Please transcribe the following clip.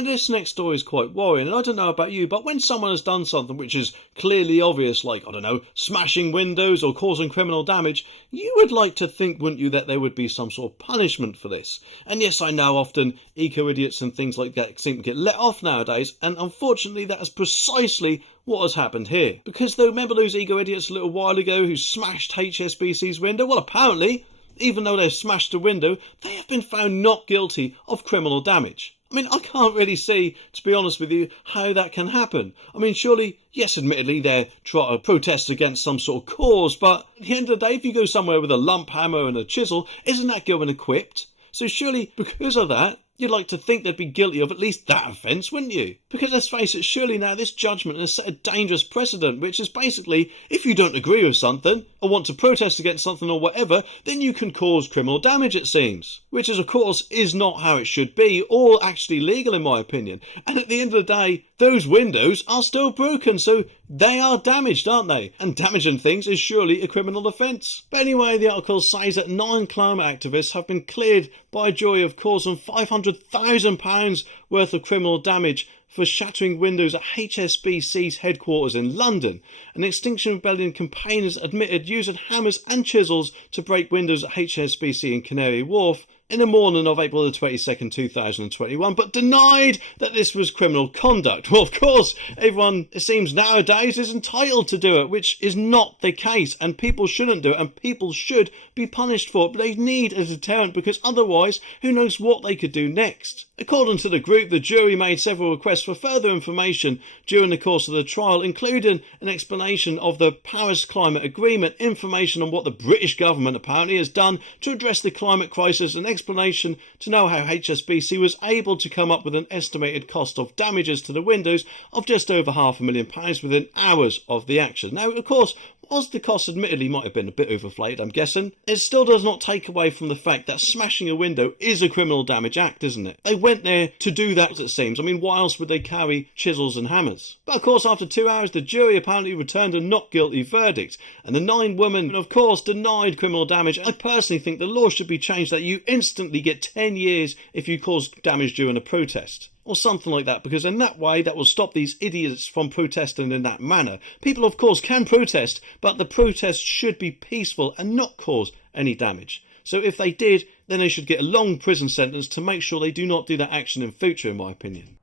Now this next story is quite worrying, and I don't know about you, but when someone has done something which is clearly obvious, like, I don't know, smashing windows or causing criminal damage, you would like to think, wouldn't you, that there would be some sort of punishment for this. And yes, I know often eco-idiots and things like that seem to get let off nowadays, and unfortunately that is precisely what has happened here. Because though, remember those eco-idiots a little while ago who smashed HSBC's window? Well, apparently, even though they've smashed the window, they have been found not guilty of criminal damage. I mean, I can't really see, to be honest with you, how that can happen. I mean, surely, yes, admittedly, they're trying to protest against some sort of cause, but at the end of the day, if you go somewhere with a lump hammer and a chisel, isn't that going equipped? So surely, because of that, you'd like to think they'd be guilty of at least that offence, wouldn't you? Because let's face it, surely now this judgment has set a dangerous precedent, which is basically, if you don't agree with something, or want to protest against something or whatever, then you can cause criminal damage, it seems. Which is, of course, is not how it should be, or actually legal in my opinion. And at the end of the day, those windows are still broken, so they are damaged, aren't they? And damaging things is surely a criminal offence. But anyway, the article says that 9 climate activists have been cleared by a jury of causing £500,000 worth of criminal damage for shattering windows at HSBC's headquarters in London. And Extinction Rebellion campaigners admitted using hammers and chisels to break windows at HSBC in Canary Wharf in the morning of April the 22nd, 2021, but denied that this was criminal conduct. Well, of course, everyone, it seems nowadays, is entitled to do it, which is not the case, and people shouldn't do it, and people should be punished for it, but they need a deterrent, because otherwise, who knows what they could do next. According to the group, the jury made several requests for further information during the course of the trial, including an explanation of the Paris Climate Agreement, information on what the British government apparently has done to address the climate crisis, and explanation to know how HSBC was able to come up with an estimated cost of damages to the windows of just over £500,000 within hours of the action. Now, of course, whilst the cost admittedly might have been a bit overinflated, I'm guessing, it still does not take away from the fact that smashing a window is a criminal damage act, isn't it? They went there to do that, it seems. I mean, why else would they carry chisels and hammers? But of course, after 2 hours, the jury apparently returned a not guilty verdict, and the 9 women, of course, denied criminal damage. I personally think the law should be changed that you instantly get 10 years if you cause damage during a protest. Or something like that, because in that way that will stop these idiots from protesting in that manner. People, of course, can protest, but the protest should be peaceful and not cause any damage. So if they did, then they should get a long prison sentence to make sure they do not do that action in future, in my opinion.